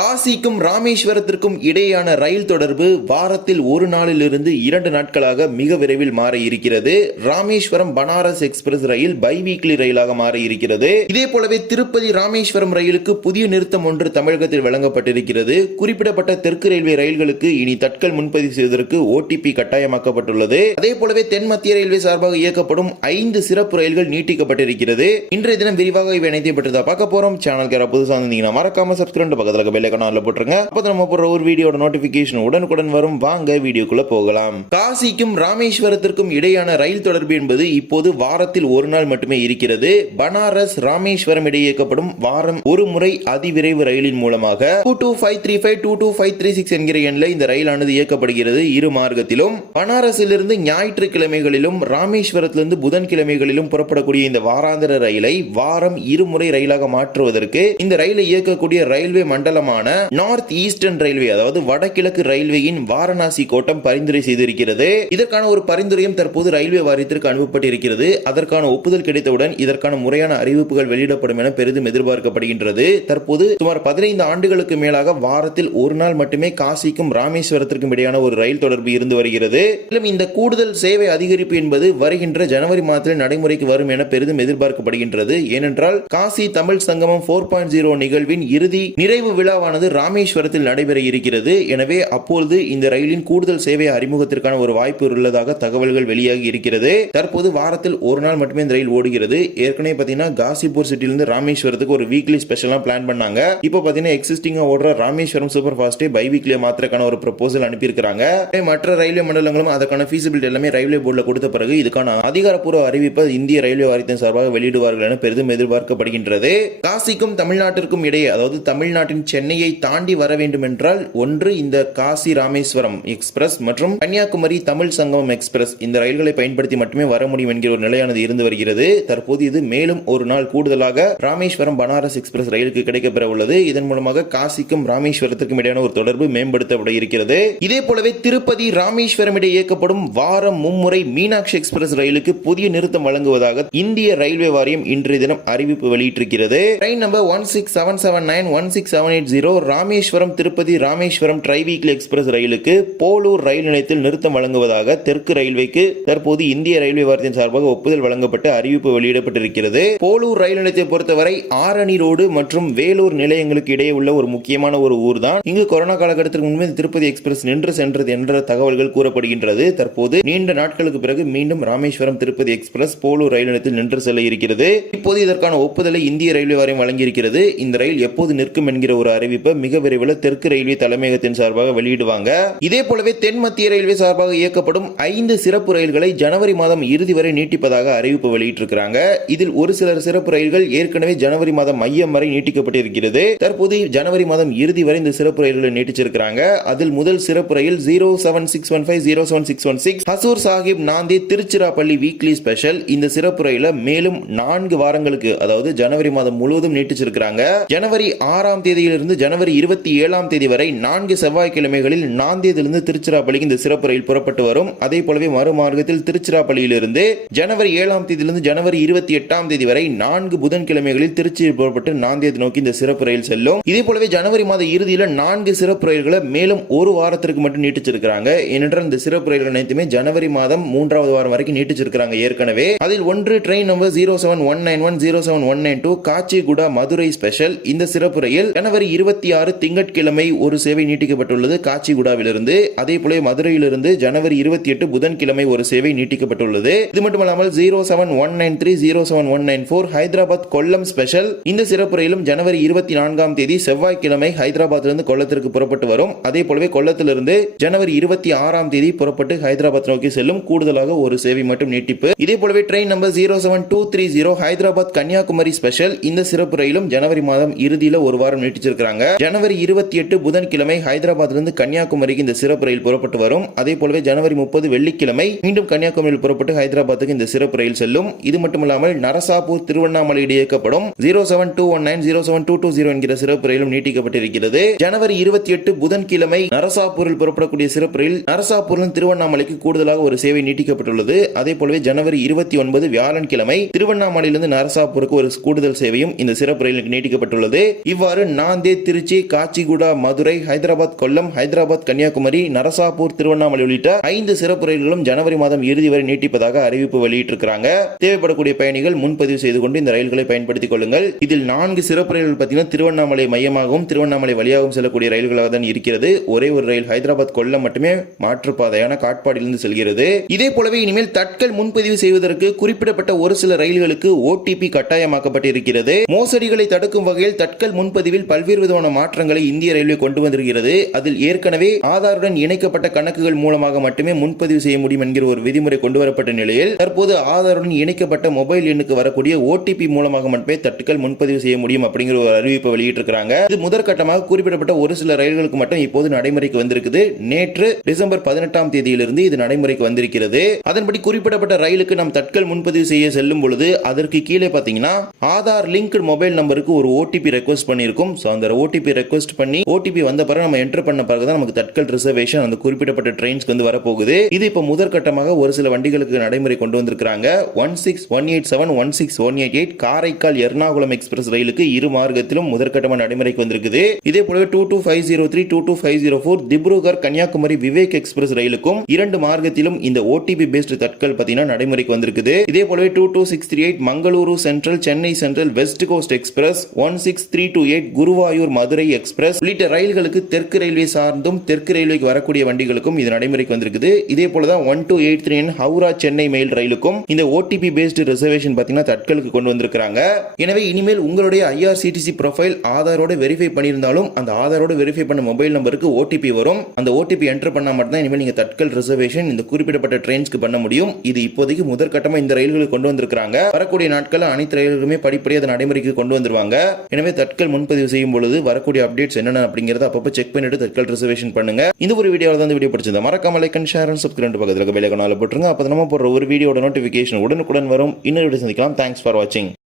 காசிக்கும் ராமேஸ்வரத்திற்கும் இடையேயான ரயில் தொடர்பு வாரத்தில் ஒரு நாளிலிருந்து 2 நாட்களாக மிக விரைவில் மாற இருக்கிறது. ராமேஸ்வரம் பனாரஸ் எக்ஸ்பிரஸ் ரயில் பை வீக்லி ரயிலாக மாற இருக்கிறது. இதே போலவே திருப்பதி ராமேஸ்வரம் ரயிலுக்கு புதிய நிறுத்தம் ஒன்று தமிழகத்தில் வழங்கப்பட்டிருக்கிறது. குறிப்பிடப்பட்ட தெற்கு ரயில்வே ரயில்களுக்கு இனி தட்கல் முன்பதிவு செய்வதற்கு OTP கட்டாயமாக்கப்பட்டுள்ளது. அதே போலவே தென் மத்திய ரயில்வே சார்பாக இயக்கப்படும் 5 சிறப்பு ரயில்கள் நீட்டிக்கப்பட்டிருக்கிறது. இன்றைய தினம் விரிவாக இவை அனைத்தையும் பற்றி பார்க்க போறோம். சேனலுக்கு புதுசாக இருந்தீங்கன்னா மறக்காம சப்ஸ்கிரைப் பக்கத்துல போட்டுருங்க. அப்ப நம்ம போடுற ஒரு வீடியோட நோட்டிபிகேஷன் உடனுக்குடன் வரும். வாங்க வீடியோக்குள்ள போகலாம். காசிக்கும் ராமேஸ்வரத்திற்கும் இடையான ரயில் தொடர்பு என்பது இப்போது வாரத்தில் ஒரு நாள் மட்டுமே இருக்கிறது. பனாரஸ் ராமேஸ்வரம் இடையே இயக்கப்படும் வாரம் ஒரு முறை அதிவிரைவு ரயிலின் மூலமாக 22535 22536 என்கிற எண்ணில் இந்த ரயிலானது இயக்கப்படுகிறது. இரு மார்க்கத்திலும் பனாரஸிலிருந்து ஞாயிற்றுக்கிழமைகளிலும் ராமேஸ்வரத்திலிருந்து புதன்கிழமைகளிலும் புறப்படக்கூடிய இந்த வாராந்திர ரயிலை வாரம் இருமுறை ரயிலாக மாற்றுவதற்கு இந்த ரயிலை இயக்கக்கூடிய ரயில்வே மண்டலமான நார்த் ஈஸ்டர்ன் ரயில்வே அதாவது வடகிழக்கு ரயில்வேயின் வாரணாசி கோட்டம் பரிந்துரை செய்திருக்கிறது. இதற்கான ஒரு பரிந்துரையும் தற்போது ரயில்வே வாரியத்திற்கு அனுப்பப்பட்டிருக்கிறது. அதற்கான ஒப்புதல் கிடைத்தவுடன் இதற்கான முறையான அறிவிப்புகள் வெளியிடப்படும் என பெரிதும் எதிர்பார்க்கப்படுகின்றது. தற்போது சுமார் 15 ஆண்டுகளுக்கு மேலாக வாரத்தில் ஒரு நாள் மட்டுமே காசிக்கும் ராமேஸ்வரத்திற்கும் இடையான ஒரு ரயில் தொடர்பு இருந்து வருகிறது. மேலும் இந்த கூடுதல் சேவை அதிகரிப்பு என்பது வருகின்ற ஜனவரி மாதத்தில் நடைமுறைக்கு வரும் என பெரிதும் எதிர்பார்க்கப்படுகின்றது. ஏனென்றால் காசி தமிழ் சங்கமம் 4.0 நிகழ்வின் இறுதி நிறைவு விழாவானது ராமேஸ்வரத்தில் நடைபெற இருக்கிறது. எனவே அப்பொழுது இந்த ரயிலின் கூடுதல் சேவை அறிமுகத்திற்கான ஒரு வாய்ப்பு உள்ளதாக தகவல்கள் வெளியாகி இருக்கிறது. தற்போது வாரத்தில் ஒரு நாள் மட்டுமே இந்த ரயில் ஓடுகிறது. ஏற்கனவே பாத்தீங்கன்னா காசிபூர் சிட்டியிலிருந்து ராமேஸ்வரத்துக்கு ஒரு வீக்லி ஸ்பெஷலா பிளான் பண்ணாங்க. இப்போ பாத்தீங்கன்னா எக்ஸிஸ்டிங்கா ஓடுற ராமேஸ்வரம் சூப்பர் ஃபாஸ்ட் பை வீக்லியா மாத்திரக்கான ஒரு ப்ரொபோசல் அனுப்பியிருக்காங்க. மற்ற ரயில்வே மண்டலங்களும் அதற்கான ஃபீசிபிலிட்டி எல்லாமே ரயில்வே போர்டில் கொடுத்த பிறகு இதுக்கான அதிகாரப்பூர்வ அறிவிப்பை இந்திய ரயில்வே வாரியத்தின் சார்பாக வெளியிடுவார்கள் என பெரிதும் எதிர்பார்க்கப்படுகின்றது. காசிக்கும் தமிழ்நாட்டிற்கும் இடையே அதாவது தமிழ்நாட்டின் சென்னையை தாண்டி வர வேண்டும் என்றால் ஒன்று இந்த காசி ராமேஸ்வரம் எக்ஸ்பிரஸ் மற்றும் கன்னியாகுமரி தமிழ் சங்கமம் எக்ஸ்பிரஸ் இந்த ரயில்களை பயன்படுத்தி மட்டுமே வர முடியும் என்கிற ஒரு நிலையானது இருந்து வருகிறது. தற்போது இது மேலும் ஒரு நாள் கூடுதலாக ராமேஸ்வரம் பனாரஸ் எக்ஸ்பிரஸ் ரயிலுக்கு கிடைக்கப்பெற உள்ளது. இதன் மூலமாக காசிக்கும் ராமேஸ்வரத்திற்கும் இடையான ஒரு தொடர்பு மேம்படுத்தப்பட இருக்கிறது. இதே போலவே திருப்பதி ராமேஸ்வரம் இடையே இயக்கப்படும் வாரம் மும்முறை மீனாட்சி எக்ஸ்பிரஸ் ரயிலுக்கு புதிய நிறுத்தம் வழங்குவதாக இந்திய ரயில்வே வாரியம் இன்றைய தினம் அறிவிப்பு வெளியிட்டிருக்கிறது. Train number 16779 16780 Rameswaram Tirupati Rameswaram triweekly express ரயிலுக்கு போலூர் ரயில் நிலையத்தில் நிறுத்தம் வழங்குவதாக தெற்கு ரயில்வேக்கு தற்போது இந்திய ரயில்வே வாரியத்தின் சார்பாக ஒப்புதல் வழங்கப்பட்டு அறிவிப்பு வெளியிடப்பட்டிருக்கிறது. போலூர் ரயில் நிலையத்தை பொறுத்தவரை ஆரணி ரோடு மற்றும் வேலூர் நிலையங்களுக்கு இடையே உள்ள ஒரு முக்கியமான ஒரு ஊர் தான். இங்கு கொரோனா காலகட்டத்திற்கு முன்பே திருப்பதி எக்ஸ்பிரஸ் நின்று சென்றது என்ற தகவல்கள் கூறப்படுகின்றது. தற்போது நீண்ட நாட்களுக்கு பிறகு மீண்டும் ராமேஸ்வரம் திருப்பதி எக்ஸ்பிரஸ் போலூர் ரயில் நிலையத்தில் நின்று செல்ல இருக்கிறது. இப்போது இதற்கான ஒப்புதலை இந்திய ரயில்வே வாரியம் வழங்கியிருக்கிறது. இந்த ரயில் எப்போது நிற்கும் என்கிற ஒரு அறிவிப்பை மிக விரைவில் தெற்கு ரயில்வே தலைமையகத்தின் சார்பாக வெளியிடுவாங்க. இதே போலவே தென் மத்திய ரயில்வே சார்பாக இயக்கப்படும் 5 சிறப்பு ரயில்களை ஜனவரி மாதம் இறுதி வரை நீட்டிப்பதாக அறிவிப்பு வெளியிட்டிருக்கிறாங்க. இதில் ஒரு சில சிறப்பு ரயில்கள் ஏற்கனவே ஜனவரி மாதம் மையம் வரை நீட்டிக்கப்பட்டிருக்கிறது. தற்போது ஜனவரி மாதம் இறுதி வரை இந்த சிறப்பு ரயில்களை நீட்டிச்சிருக்கிறாங்க. அதில் முதல் சிறப்பு ரயில் 07615 07616 ஹசூர் சாஹிப் நாந்தே திருச்சிராப்பள்ளி வீக்லி ஸ்பெஷல். இந்த சிறப்பு ரயில மேலும் 4 வாரங்களுக்கு அதாவது ஜனவரி மாதம் முழுவதும் நீட்டிச்சிருக்கிறாங்க. ஜனவரி 6ஆம் தேதியிலிருந்து ஜனவரி 27ஆம் தேதி வரை 4 செவ்வாய்க்கிழமைகளில் நாந்தேதிலிருந்து திருச்சிராப்பள்ளிக்கு இந்த சிறப்பு ரயில் புறப்பட்டு வரும். அதே போலவே மறுமார்க்கத்தில் திருச்சிராப்பள்ளியிலிருந்து ஜனவரி 7ஆம் தேதியிலிருந்து ஜனவரி 28ஆம் தேதி வரை 4 புதன்கிழமைகளில் திருச்சியில் புறப்பட்டு நாந்தேதி நோக்கி இந்த சிறப்பு ரயில் செல்லும். இதே போலவே ஜனவரி மாத இறுதியில் 4 சிறப்பு ரயில்களை மேலும் ஒரு வாரத்திற்கு மட்டும் நீட்டிச்சிருக்கிறாங்க. ஏனென்றால் இந்த சிறப்பு ரயில்கள் அனைத்துமே ஜனவரி மாதம் 3வது வாரம் வரைக்கும் நீட்டிச்சிருக்கிறாங்க ஏற்கனவே. அதில் ஒன்று train number 07191 07192 Kacheguda Madurai special. இந்த சிறப்பு ரயில் ஜனவரி 26 திங்கட்கிழமை ஒரு சேவை நீட்டிக்கப்பட்டுள்ளது காச்சிகுடாவிலிருந்து. அதே போல மதுரையிலிருந்து ஜனவரி 28 புதன்கிழமை ஒரு சேவை நீட்டிக்கப்பட்டுள்ளது. இது மட்டுமல்லாமல் 07193 07194 ஹைதராபாத் கொல்லம் ஸ்பெஷல். இந்த சிறப்பு ரயிலும் ஜனவரி 24ஆம் தேதி செவ்வாய்க்கிழமை ஹைதராபாத்திலிருந்து கொல்லத்திற்கு புறப்பட்டு வரும். அதே போலவே கொல்லத்திலிருந்து ஜனவரி 26ஆம் தேதி புறப்பட்டு ஹைதராபாத் நோக்கி செல்லும். கூடுதலாக ஒரு சேவை மட்டும் நீட்டிப்பு. இதே போலவே train number 07230 Hyderabad Kanyakumari special. இந்த சிறப்பு ரயிலும் ஜனவரி மாதம் இறுதியில் ஒரு வாரம் நீட்டிச்சிருக்கிறாங்க. ஜனவரி 28 புதன்கிழமை ஹைதராபாத்திலிருந்து கன்னியாகுமரிக்கு இந்த சிறப்பு ரயில் புறப்பட்டு வரும். அதே போலவே ஜனவரி 30 வெள்ளிக்கிழமை மீண்டும் கன்னியாகுமரியில் புறப்பட்டு ஹைதராபாத்துக்கு இந்த சிறப்பு ரயில் செல்லும். இது மட்டுமல்லாமல் நரசாபூர் திருவண்ணாமலை இடையே இயக்கப்படும் 07219 07220 என்கிற சிறப்பு ரயிலும் நீட்டிக்கப்பட்டிருக்கிறது. ஜனவரி 28 புதன்கிழமை நரசாபூரில் புறப்படக்கூடிய சிறப்பு ரயில் நரசாபூரில் திருவண்ணாமலைக்கு கூடுதலாக ஒரு சேவை நீட்டிக்கப்பட்டுள்ளது. அதே போலவே ஜனவரி 29 வியாழன்கிழமை திருவண்ணாமலையிலிருந்து நரசாபூருக்கு ஒரு கூடுதல் சேவையும் இந்த சிறப்பு ரயிலுக்கு நீட்டிக்கப்பட்டுள்ளது. இவ்வாறு நாந்தே திருச்சி, காச்சிகுடா மதுரை, ஹைதராபாத் கொல்லம், ஹைதராபாத் கன்னியாகுமரி, நரசாபூர் திருவண்ணாமலை உள்ளிட்ட 5 சிறப்பு ரயில்களும் ஜனவரி மாதம் இறுதி வரை நீட்டிப்பதாக அறிவிப்பு வெளியிட்டிருக்கிறாங்க. தேவைப்படக்கூடிய பயணிகள் முன்பதிவு செய்து கொண்டு இந்த ரயில்களை பயன்படுத்திக் கொள்ளுங்கள். இதில் 4 சிறப்பு ரயில்கள் பார்த்தீங்கன்னா திருவண்ணாமலை மையமாகவும் திருவண்ணாமலை வழியாகவும் செல்லக்கூடிய ரயில்களாக தான் இருக்கிறது. ஒரே ஒரு ரயில் ஹைதராபாத் கொல்லம் மட்டுமே மாற்றுப்பாதையான காட்பாடியிலிருந்து செல்கிறது. இதே போலவே இனிமேல் தட்கல் முன்பதிவு செய்வதற்கு குறிப்பிடப்பட்ட ஒரு சில ரயில்களுக்கு ஓடிபி கட்டாயமாக்கப்பட்டிருக்கிறது. மோசடிகளை தடுக்கும் வகையில் தட்கல் முன்பதிவில் பல்வேறு விதமான மாற்றங்களை இந்திய ரயில்வே கொண்டு வந்திருக்கிறது. அதில் ஏற்கனவே ஆதாருடன் இணைக்கப்பட்ட கணக்குகள் மூலமாக மட்டுமே முன்பதிவு செய்ய முடியும் என்கிற ஒரு விதிமுறை கொண்டு வரப்பட்ட நிலையில் தற்போது ஆதாருடன் இணைக்கப்பட்ட மொபைல் எண்ணுக்கு வரக்கூடிய ஓடிபி மூலமாக மட்டுமே தட்கல் முன்பதிவு செய்ய முடியும் அப்படிங்கிற ஒரு அறிவிப்பை வெளியிட்டிருக்கிறாங்க. இது முதற்கட்டமாக குறிப்பிடப்பட்ட ஒரு சில ரயில்களுக்கு மட்டும் இப்போது நடைமுறைக்கு வந்திருக்குது. நேற்று டிசம்பர் 18ஆம் தேதியிலிருந்து இது நடைமுறைக்கு வந்திருக்கிறது. அதன்படி குறிப்பிடப்பட்ட ரயிலுக்கு நாம் தட்கல் முன்பதிவு செய்ய செல்லும் பொழுது அதற்கு கீழே பாத்தீங்கன்னா ஆதார் லிங்க்டு மொபைல் நம்பருக்கு ஒரு ஓடிபி ரெக்வஸ்ட் பண்ணிருக்கும். அந்த ஓடிபி ரெக்வஸ்ட் பண்ணி ஓடிபி வந்த பிறகு நம்ம என்டர் பண்ண பிறகு தான் நமக்கு தட்கல் ரிசர்வேஷன் அந்த குறிப்பிடப்பட்ட ட்ரெயின்ஸ்க்கு வந்து வரப்போகுது. இது இப்ப முதற்கட்டமாக ஒரு சில வண்டிகளுக்கு நடைமுறை கொண்டு வந்திருக்காங்க. 16187, 16188 காரைக்கால் எர்ணாகுளம் எக்ஸ்பிரஸ் ரயிலுக்கு இரு மார்க்கத்திலும் முதற்கட்டமாக நடைமுறைக்கு வந்திருக்குது. இதே போலவே 22503, 22504 திப்ருகர் கன்னியாகுமரி விவேக் எக்ஸ்பிரஸ் ரயிலுக்கும் 2 மார்க்கத்திலும் இந்த ஓடிபி பேஸ்ட் தட்கல் பாத்தீங்கன்னா நடைமுறைக்கு வந்திருக்குது. இதே போலவே 22638 Mangaluru central, Chennai central, west coast express, 16328 Guruvayur Madurai express உள்ளிட்ட ரயில்களுக்கு தெற்கு ரயில்வே சார்ந்தும் தெற்கு ரயில்வேக்கு வரக்கூடிய வண்டிகளுக்கும் இது நடைமுறைக்கு வந்திருக்குது. இதே போலதான் 12839 ஹவுரா சென்னை மெயில் ரயிலுக்கும் இந்த ஓடிபி பேஸ்ட் ரிசர்வேஷன் பாத்தீங்கன்னா தட்கலுக்கு கொண்டு வந்திருக்காங்க. எனவே இனிமேல் உங்களுடைய ஐஆர்சிடிசி ப்ரொஃபைல் ஆதாரோட வெரிஃபை பண்ணியிருந்தாலும் அந்த ஆதாரோட வெரிஃபை பண்ண மொபைல் நம்பருக்கு ஓடிபி வரும். அந்த ஓடிபி என்டர் பண்ணா மட்டும் தான் இனிமேல் நீங்க தட்கல் ரிசர்வேஷன் இந்த குறிப்பிடப்பட்ட ட்ரெயின்ஸ்க்கு பண்ண முடியும். இது இப்போதைக்கு முதற்கட்டமா இந்த ரயில்களுக்கு கொண்டு வந்திருக்காங்க. வரக்கூடிய நாட்கள் அனைத்து ரயில்களுமே படிப்படியாக நடைமுறைக்கு கொண்டு வந்துருவாங்க. எனவே தட்கல் முன்பதிவு செய்யும் பொழுது வரக்கூடிய அப்டேட்ஸ் என்னென்ன அப்படிங்கறத அப்பப்போ செக் பண்ணிட்டு தட்கல் ரிசர்வேஷன் பண்ணுங்க. இந்த ஒரு வீடியோல தான் வீடியோ பிடிச்சிருந்தா மறக்காம like and share and subscribe பக்கத்துல பெல் ஐகானை போட்டுருங்க. அப்ப நம்ம போடுற ஒரு வீடியோட நோட்டிபிகேஷன் உடனுக்குடன் வரும். இன்னொரு வீடியோ சந்திக்கலாம். தேங்க்ஸ் ஃபார் வாட்சிங்.